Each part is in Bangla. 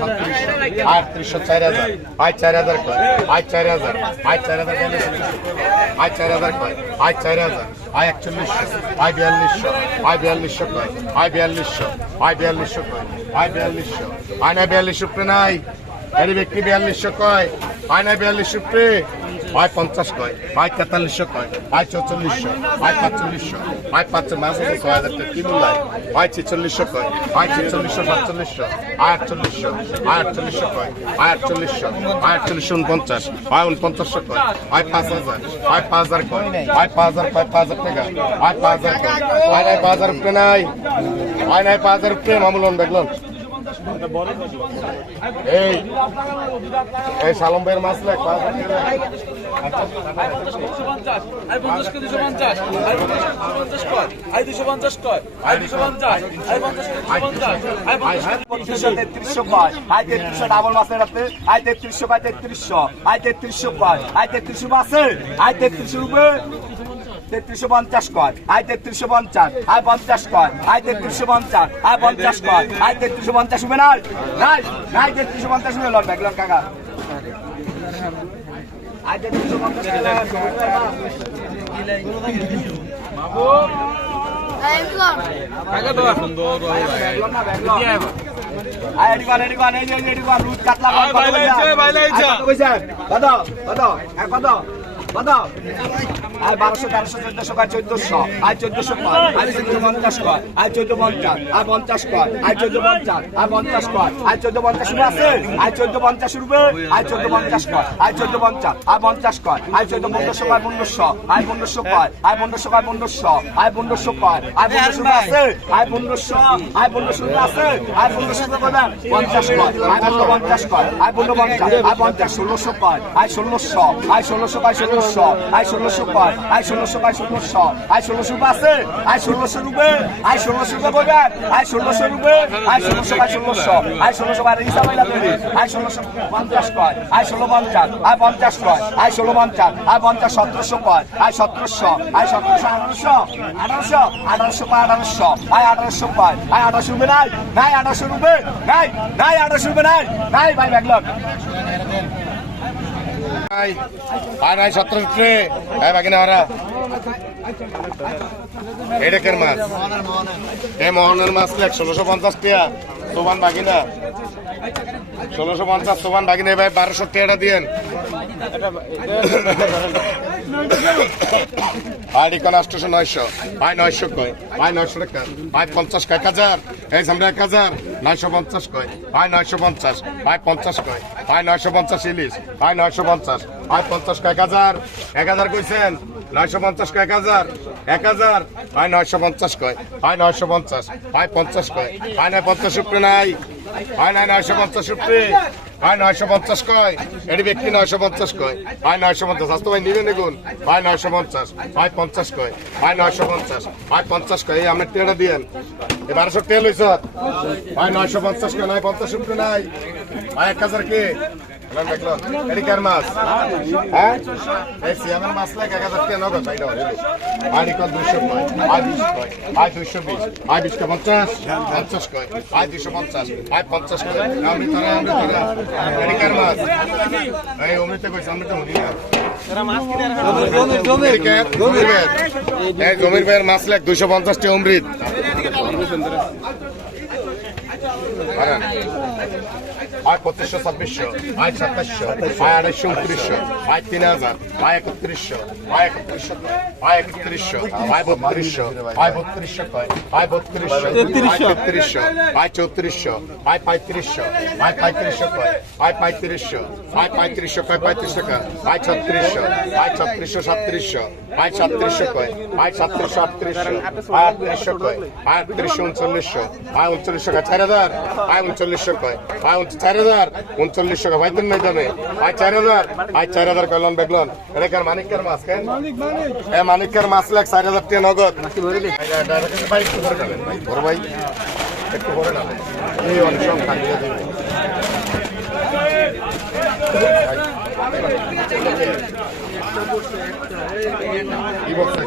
আটত্রিশশো সাতত্রিশশো আটত্রিশশো চার হাজার। আয় চার হাজার কয়? আয় চার হাজার। আয় চার হাজার আয় চার হাজার কয়? আয় চার হাজার। আয় একচল্লিশশো। আয় বিয়াল্লিশশো। আয় বিয়াল্লিশশো কয়? আয় বিয়াল্লিশশো। আয় বিয়াল্লিশশো কয়? আয় বিয়াল্লিশশো। আয় না বিয়াল্লিশ উপরে নাই। এর ব্যক্তি বিয়াল্লিশশো কয়? আয় না বিয়াল্লিশ উপরে। আয় পঞ্চাশ কয় আয় তেতাল্লিশশো কয় আয় চৌচল্লিশশো আয় পাঁচচল্লিশশো আয় পাঁচ মাস আছে ছয় হাজার টাকা। কি মূল্য আয় ছেচল্লিশশো কয় আয় ছেচল্লিশশো, সাতচল্লিশশো আয় আটচল্লিশশো আয় আটচল্লিশশো কয় আয় আটচল্লিশশো আয় আটচল্লিশশো উনপঞ্চাশ আয় উনপঞ্চাশশো কয় আয় পাঁচ হাজার আয় পাঁচ হাজার কয় আয় পাঁচ হাজার কয় পাঁচ হাজার টাকা আয় পাঁচ হাজার কয় আয় নাই, পাঁচ হাজার উপরে নাই আয় নাই, পাঁচ হাজার উপরে মামুলন দেখলাম এই এই সালম ভাইয়ের মাছ লেখ পাঁচ তেত্রিশশো পাঁচ আই তেত্রিশশো ডাবল মাসের রাতে আই তেত্রিশশো পাই তেত্রিশশো আই তেত্রিশশো পাঁচ আই তেত্রিশশো মাসে আই তেত্রিশশো রুপে তেত্রিশশো পঞ্চাশ কর আই তেত্রিশশো পঞ্চাশ আই পঞ্চাশ কর আই তেত্রিশশো পঞ্চাশ আই পঞ্চাশ কর আই তেত্রিশশো পঞ্চাশ হবে নাই নাই তেত্রিশশো পঞ্চাশ হবে লন ব্যাগলন কাকা তেত্রিশশো পঞ্চাশ না আয়। কত কত কত আয় বারোশো তেরোশো চোদ্দশো কয় চোদ্দশো আয় চোদ্দশো কয় আয় চোদ্দ পঞ্চাশ কয় আয় চোদ্দ পঞ্চাশ আয় পঞ্চাশ কয় আয় চোদ্দ পঞ্চাশ আয় পঞ্চাশ কয় আয় চোদ্দ পঞ্চাশ রুপে আছে আয় চোদ্দ পঞ্চাশ রুপে আয় চোদ্দ পঞ্চাশ কয় আয় চোদ্দ পঞ্চাশ আয় পঞ্চাশ কয় আয় চোদ্দ পনেরোশো কয় পনেরোশো আয় পনেরোশো কয় আয় পনেরোশো কয় পনেরোশো আয় পনেরোশো কয় আয় পনেরোশো আছে আয় পনেরোশো আয় পনেরোশো আছে আয় পনেরোশো পঞ্চাশ কয় আয় পনেরো পঞ্চাশ কয় আয় পনেরো পঞ্চাশ আয় পঞ্চাশ ষোলোশো কয় আয় ষোলোশো আয় ষোলোশো কয় ষোলোশো আয় ষোলোশো কয় আয় ষোলোশো কয় ষোলোশো আয় ষোলোশো আছে আয় ষোলোশো রুপে আয় ষোলোশো রুপে বলবেন আয় ষোলোশো রুপে আয় ষোলোশো কয় ষোলোশো আয় ষোলোশো কয় হিসাব হইলা তৈরি আয় ষোলোশো পঞ্চাশ কয় আয় ষোলো পঞ্চাশ আয় পঞ্চাশ কয় আয় ষোলো পঞ্চাশ আয় পঞ্চাশ সতেরোশো কয় আয় সতেরোশো আয় সতেরোশো আঠারোশো আঠারোশো আঠারোশো কয় আঠারোশো আয় আঠারোশো কয় আয় আঠারোশো রুপে নাই নাই আঠারোশো রুপে নাই নাই আঠারোশো রুপে নাই নাই ভাই ব্যাগলক আর নাই সতেরো উপরে হ্যাঁ বাকি না ওরা মাছ। এ মোহনের মাছ লেখ ষোলোশো পঞ্চাশ টিয়া? সোবান বাকি না ষোলোশো পঞ্চাশ সোবান বাকি না ভাই বারোশো টিয়াটা দিয়েন। ভাই রিকন আটশোশো নয়শো ভাই নয়শো কয় ভাই নয়শো টাকা। ভাই পঞ্চাশ কয়? এক হাজার। এই সামনে এক হাজার। নয়শো পঞ্চাশ কয়? ভাই নয়শো পঞ্চাশ। ভাই পঞ্চাশ কয়? ভাই নয়শো পঞ্চাশ ইলিশ। ভাই নয়শো পঞ্চাশ। ভাই পঞ্চাশ কয়? এক হাজার। এক হাজার কইছেন? নয়শো পঞ্চাশ কয়? এক হাজার। এক হাজার। ভাই নয়শো পঞ্চাশ কয়? ভাই নয়শো পঞ্চাশ। ভাই পঞ্চাশ কয়? ভাই নয় পঞ্চাশ উপরে নাই। ভাই নাই নয়শো পঞ্চাশ উপরে। ভাই নয়শো পঞ্চাশ কয়? এটি ব্যক্তি নয়শো পঞ্চাশ কয়। ভাই নয়শো পঞ্চাশ। আজ তো ভাই, নিবেন দেখুন। ভাই নয়শো পঞ্চাশ। ভাই পঞ্চাশ কয়। ভাই নয়শো পঞ্চাশ। ভাই পঞ্চাশ কয়। এই আপনার টেটা দিয়েন। এই বারোশো তেল হয়েছ ভাই নয়শো পঞ্চাশ কয়। নয় পঞ্চাশ উপরে নাই। ভাই এক হাজার কে? হ্যাঁ? দুশো পঞ্চাশ। পঞ্চাশ কয়। ভাই দুশো পঞ্চাশ। ভাই পঞ্চাশ কয়। এটি কার মাছ। এই অমৃত কইছে আমি তো না জমির জমির এই জমির ভাইয়ের মাছ লাগ দুইশো পঞ্চাশটি অমৃত। আয় পঁচিশশো ছাব্বিশশো আয় সাতাশশো আয় আড়াইশো উনত্রিশশো আয় তিন হাজার আয় একত্রিশশো আয় একত্রিশশো আয় একত্রিশশো আয় বত্রিশশো আয় বত্রিশশো আয় বত্রিশশো তেত্রিশশো। আয় চৌত্রিশশো আয় পঁয়ত্রিশশো আয় পঁয়ত্রিশশো আয় পঁয়ত্রিশশো আয় পঁয়ত্রিশশো কয় পঁয়ত্রিশ টাকা আয় ছত্রিশশো আয় ছত্রিশশো সাতত্রিশশো আয় সাতত্রিশশো কয় আয় সাতত্রিশশো আটত্রিশশো আয় আটত্রিশশো কয় আয় আটত্রিশশো উনচল্লিশশো আয় উনচল্লিশশো কয় চার হাজার আয় উনচল্লিশশো কয় আয় উন- চার হাজার উনচল্লিশশো কয় ভাই তিন ময়দানে আয় চার হাজার আয় চার হাজার কয়লন বেগলন এলাকার মানিকের মাছ কেন এ মানিকের মাছ লাগ চার হাজার টাকা নগদ। ভাই একটু ভরে নেবেন ভাই বড় ভাই একটু ভরে নেবেন এই অনেক সব দেবে কি বলছে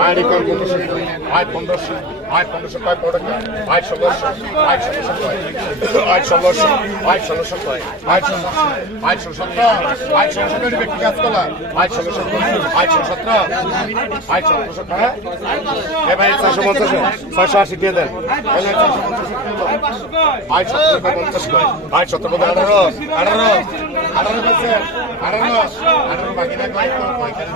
আয় রিকন পনেরোশো আয় পনেরোশো আয় পনেরোশো কয় টাকা আয় ষোলোশো আয় ষোলোশো কয় আয় ষোলোশো আয় ষোলোশো কয় আয় ষোলোশো আয় ষোলো সতেরো আয় ষোলো সতেরো ব্যক্তি কাজ করা আয় ষোলো সতেরো আয় ষোলো সতেরো আয় সতেরোশো কয় এ ভাই ছয়শো পঞ্চাশ ছয়শো আশি দিয়ে দেন আয় সতেরো পঞ্চাশ কয় আয় সতেরো আঠারো আঠারো আঠারো আঠারো আঠারো বাকি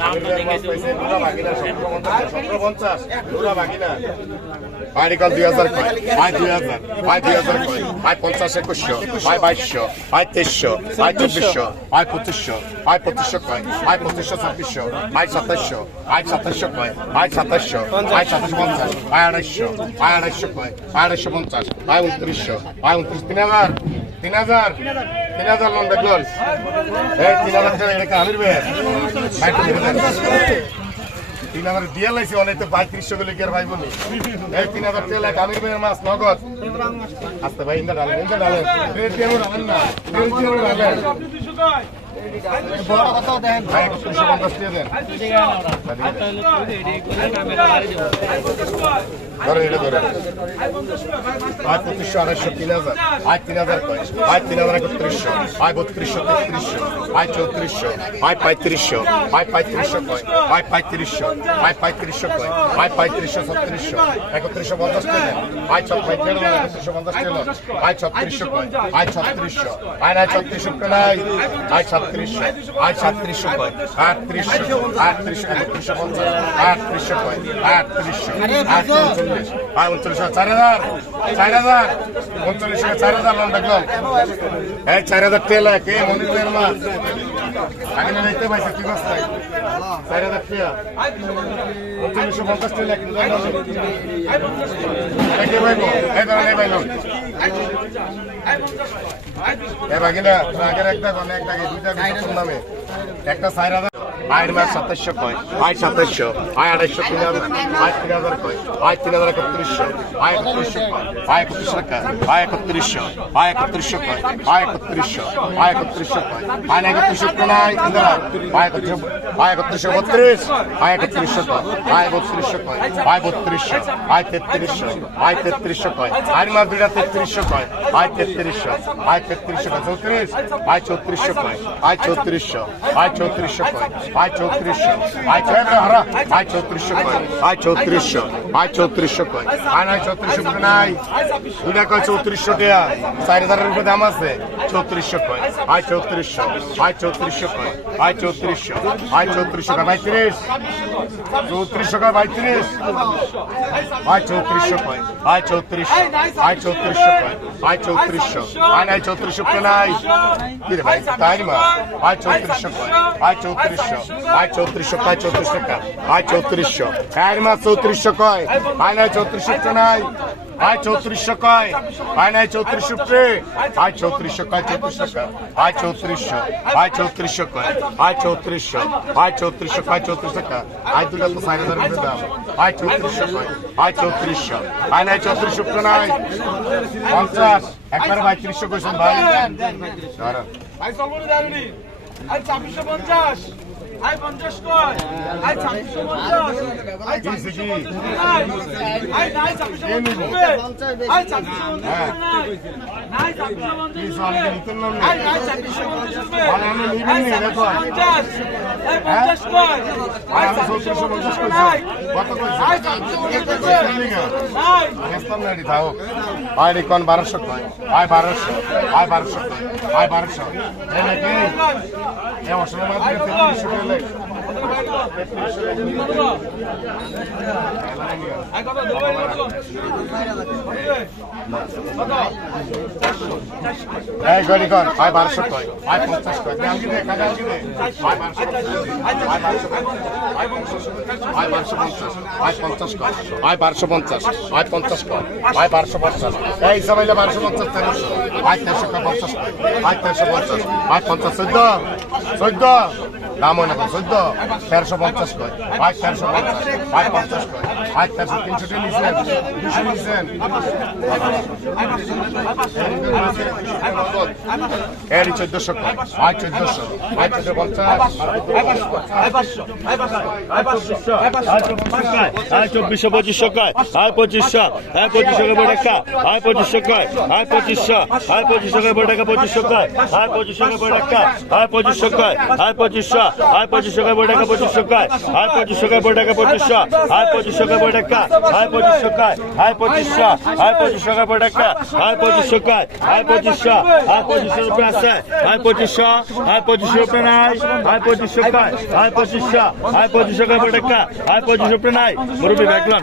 ভাই মাছ নাই এই সতেরোশো পঞ্চাশ টাকা বাকি না ঘরে আয় দেখুন ঘরে লোক আয় দুই হাজার কয় আয় দুই হাজার আয় দুই হাজার কয় আয় পঞ্চাশ একুশশো আয় বাইশশো আয় তেইশশো আয় চব্বিশশো আয় পঁচিশশো আয় পঁচিশশো কয় আয় পঁচিশশো ছাব্বিশশো আয় সাতাশশো আয় সাতাশশো কয় আয় সাতাশশো আয় সাতাশ পঞ্চাশ আয় আড়াইশো আয় আড়াইশো কয় আয় আড়াইশো পঞ্চাশ আয় উনত্রিশশো আয় উনত্রিশ তিন হাজার তিন হাজার তিন হাজার লোন দেখলেন এই তিন হাজার টাকা এটা আমির ভাই। ভাই একটু ধরে দেন। তিন হাজার দিয়ে লাইছি, অনেক তো পঁয়ত্রিশশো গুলি কি আর ভাই বলি এই তিন হাজার টাকা লাগে আমির ভাইয়ের মাছ নগদ। আস্তে ভাই, ইন্দা ডালেন, ইন্দা আয় পঁচিশশো আড়াইশো তিন হাজার আয় তিন হাজার আয় তিন হাজার একত্রিশশো আয় বত্রিশশো তেত্রিশশো আয় চৌত্রিশশো আয় পঁয়ত্রিশশো আয় পঁয়ত্রিশশো কয় আয় পঁয়ত্রিশশো আয় পঁয়ত্রিশশো কয় আয় পঁয়ত্রিশশো ছত্রিশশো একত্রিশশো পঞ্চাশ টাকা আয় ছত্রিশ একত্রিশশো পঞ্চাশ টাকা আয় ছত্রিশশো কয় আয় ছত্রিশশো আয় নাই ছত্রিশশো নাই আয় ছত্রিশশো আয় ছত্রিশশো কয়, আটত্রিশশো আটত্রিশশো একত্রিশশো পঞ্চাশ, আটত্রিশশো কয়, আটত্রিশশো, আটত্রিশ উনচল্লিশ আয় উনচল্লিশ চার হাজার চার হাজার উনচল্লিশ চার হাজার, লোন দেখলাম এই চার হাজার তেল কে মন্দিরের মাছ আগে না দেখতে পাইছে কি মাছ নাই চার হাজার টাকা। উনচল্লিশশো পঞ্চাশ তেল এক নামে একটা চার হাজার। আয়ের মাস সাতাশশো কয়, আয় সাতাশশো, আয় আড়াইশো, তিন হাজার, আয় তিন হাজার কয়, আয় তিন হাজার একত্রিশশো, আয় একত্রিশশো কয়, আয় একত্রিশ টাকা, আয় একত্রিশশো আয় একত্রিশশো কয়, আয় একত্রিশশো আয় একত্রিশশো কয়, আয় একত্রিশশো নাই, ইন্দিরা, আয় একত্রিশ আয় একত্রিশশো বত্রিশ, আয় একত্রিশশো কয়, আয় বত্রিশশো কয়, আয় বত্রিশশো, আয় তেত্রিশশো আয় তেত্রিশশো কয়, আয়ের মাস দুইটা তেত্রিশশো কয়, আয় তেত্রিশশো আয় তেত্রিশশো কয়, চৌত্রিশ, আয় চৌত্রিশশো কয়, আয় চৌত্রিশশো আয় চৌত্রিশশো কয় আয় চৌত্রিশশো ছয় হারা আয় চৌত্রিশশো কয় আয় চৌত্রিশশো আয় চৌত্রিশশো কয় আয় নয় চৌত্রিশশো করে নাই দুটা কয় চৌত্রিশশো টাকা চার হাজারের উপরে দাম আছে চৌত্রিশশো কয় আয় চৌত্রিশশো আয় চৌত্রিশশো কয় আয় চৌত্রিশশো আয় চৌত্রিশশো কয় বাইত্রিশ চৌত্রিশশো কয় বাইত্রিশ আয় চৌত্রিশশো কয় আয় চৌত্রিশশো আয় চৌত্রিশশো কয় আয় চৌত্রিশশো আয় নাই চৌত্রিশশো কে নাই ভাই তাই মা আয় চৌত্রিশশো কয় আয় চৌত্রিশশো আয় চৌত্রিশশো কয় চৌত্রিশ টাকা আয় চৌত্রিশশো। আয় মা, চৌত্রিশশো কয়? আয় নাই, চৌত্রিশশো নাই। আয় চৌত্রিশশো কয়? আয় নাই, চৌত্রিশশো প্রে আয় চৌত্রিশশো কয় চৌত্রিশ টাকা আয় চৌত্রিশশো। আয় চৌত্রিশশো কয়? আয় চৌত্রিশশো। আয় চৌত্রিশশো কয় চৌত্রিশ টাকা আয় দুটা তো চার হাজার উপরে দাম আয় চৌত্রিশশো কয়? আয় চৌত্রিশশো। আয় নাই, চৌত্রিশশো প্রে নাই। পঞ্চাশ। একবারে বাইত্রিশশো কইছেন, ভাই। আই সলমনি দাঁড়ানি আই ছাব্বিশশো পঞ্চাশ। আই পঞ্চাশ কয়? আই ছাব্বিশশো পঞ্চাশ। আই নাই ছাব্বিশশো? পঞ্চাশ আই ছাব্বিশশো। পঞ্চাশ নাই ছাব্বিশশো পঞ্চাশ আই নাই ছাব্বিশশো পঞ্চাশ। পঞ্চাশ। আই পঞ্চাশ কয়? আই ছাব্বিশশো পঞ্চাশ পঞ্চাশ নাই। আই ছাব্বিশশো পঞ্চাশ নাই। আয় রিকন বারোশো আয় বারোশো ভাই বারোশো ভাই বারোশো। এ অসমের এই গলি কর, ভাই বারোশো কয়, ভাই পঞ্চাশ কয় বারোশো পঞ্চাশ কয়, ভাই বারোশো পঞ্চাশ, ভাই পঞ্চাশ কয়, ভাই বারোশো পঞ্চাশ এই সবাই বারোশো পঞ্চাশ, তেরোশো, ভাই তেরোশো কয়, পঞ্চাশ তেরোশো পঞ্চাশ পঞ্চাশ, চোদ্দ চোদ্দ, দাম হয় না চোদ্দ। তেরোশো পঞ্চাশ কয়। ভাই তেরোশো পঞ্চাশ। ভাই পঞ্চাশ কয়। ভাই তেরোশো তিনশো টি নিছেন দুশো নিছেন এরই চোদ্দশো ভাই চোদ্দশো। ভাই চোদ্দ পঞ্চাশ। আয় চব্বিশশো পঁচিশশো কয়? আয় পঁচিশশো। আয় পঁচিশশো কয় টাকা? আয় পঁচিশশো কয়? আয় পঁচিশশো। আয় পঁচিশশো কয় টাকা? পঁচিশশো কয়? আয় পঁচিশশো কয় টাকা? আয় পঁচিশশো কয়? আয় পঁচিশশো। আয় পঁচিশশো কয় টাকা? পঁচিশশো কয়? আয় পঁচিশশো কয় টাকা? পঁচিশশো। আয় পঁচিশশো কয় টাকা আয় পঁচিশশো কয় আয় পঁচিশশো আয় পঁচিশশো কয় টাকা আয় পঁচিশশো কয় আয় পঁচিশশো আয় পঁচিশশো রুপে আছে আয় পঁচিশশো আয় পঁচিশশো রুপে নাই আয় পঁচিশশো কয় আয় পঁচিশশো আয় পঁচিশশো কয় টাকা আয় পঁচিশশো রুপে নাই মুরব্বী ব্যাগলন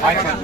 ভাই wife.